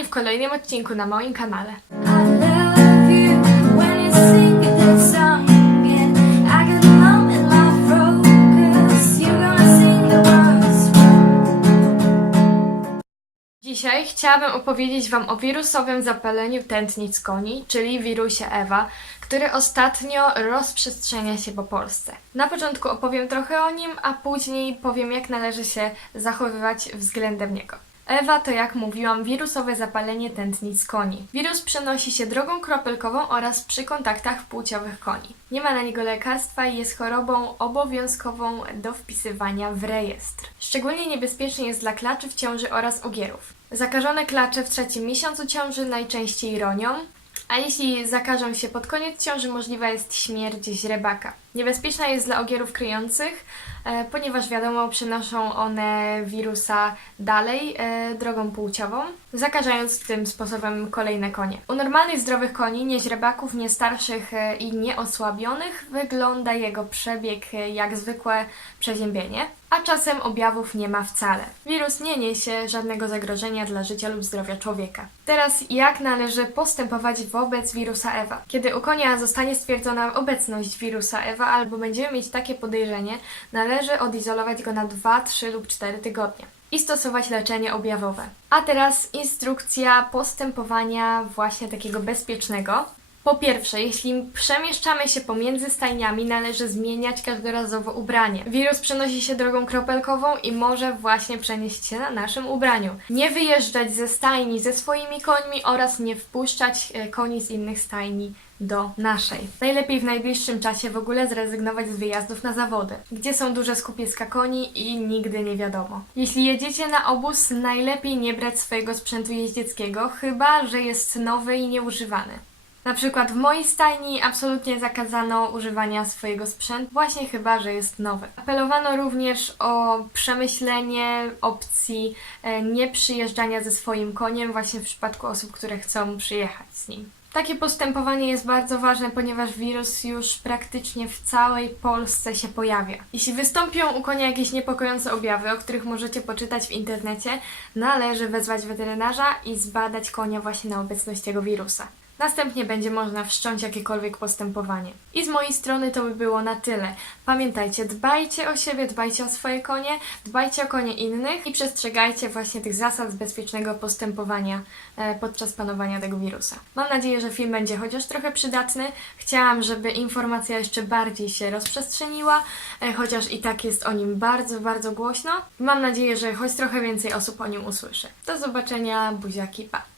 w kolejnym odcinku na moim kanale. Dzisiaj chciałabym opowiedzieć Wam o wirusowym zapaleniu tętnic koni, czyli wirusie EWA, który ostatnio rozprzestrzenia się po Polsce. Na początku opowiem trochę o nim, a później powiem jak należy się zachowywać względem niego. EWA to, jak mówiłam, wirusowe zapalenie tętnic koni. Wirus przenosi się drogą kropelkową oraz przy kontaktach płciowych koni. Nie ma na niego lekarstwa i jest chorobą obowiązkową do wpisywania w rejestr. Szczególnie niebezpieczny jest dla klaczy w ciąży oraz ogierów. Zakażone klacze w trzecim miesiącu ciąży najczęściej ronią, a jeśli zakażą się pod koniec ciąży, możliwa jest śmierć źrebaka. Niebezpieczna jest dla ogierów kryjących, e, ponieważ wiadomo, przenoszą one wirusa dalej e, drogą płciową, zakażając tym sposobem kolejne konie. U normalnych, zdrowych koni, nie źrebaków, nie starszych e, i nieosłabionych, wygląda jego przebieg jak zwykłe przeziębienie, a czasem objawów nie ma wcale. Wirus nie niesie żadnego zagrożenia dla życia lub zdrowia człowieka. Teraz jak należy postępować wobec wirusa EWA? Kiedy u konia zostanie stwierdzona obecność wirusa EWA albo będziemy mieć takie podejrzenie, należy odizolować go na 2, 3 lub 4 tygodnie i stosować leczenie objawowe. A teraz instrukcja postępowania właśnie takiego bezpiecznego. Po pierwsze, jeśli przemieszczamy się pomiędzy stajniami, należy zmieniać każdorazowo ubranie. Wirus przenosi się drogą kropelkową i może właśnie przenieść się na naszym ubraniu. Nie wyjeżdżać ze stajni ze swoimi końmi oraz nie wpuszczać e, koni z innych stajni do naszej. Najlepiej w najbliższym czasie w ogóle zrezygnować z wyjazdów na zawody, gdzie są duże skupiska koni i nigdy nie wiadomo. Jeśli jedziecie na obóz, najlepiej nie brać swojego sprzętu jeździeckiego, chyba że jest nowy i nieużywany. Na przykład w mojej stajni absolutnie zakazano używania swojego sprzętu, właśnie chyba, że jest nowy. Apelowano również o przemyślenie opcji e, nieprzyjeżdżania ze swoim koniem właśnie w przypadku osób, które chcą przyjechać z nim. Takie postępowanie jest bardzo ważne, ponieważ wirus już praktycznie w całej Polsce się pojawia. Jeśli wystąpią u konia jakieś niepokojące objawy, o których możecie poczytać w internecie, należy wezwać weterynarza i zbadać konia właśnie na obecność tego wirusa. Następnie będzie można wszcząć jakiekolwiek postępowanie. I z mojej strony to by było na tyle. Pamiętajcie, dbajcie o siebie, dbajcie o swoje konie, dbajcie o konie innych i przestrzegajcie właśnie tych zasad bezpiecznego postępowania e, podczas panowania tego wirusa. Mam nadzieję, że film będzie chociaż trochę przydatny. Chciałam, żeby informacja jeszcze bardziej się rozprzestrzeniła, e, chociaż i tak jest o nim bardzo, bardzo głośno. Mam nadzieję, że choć trochę więcej osób o nim usłyszy. Do zobaczenia, buziaki, pa!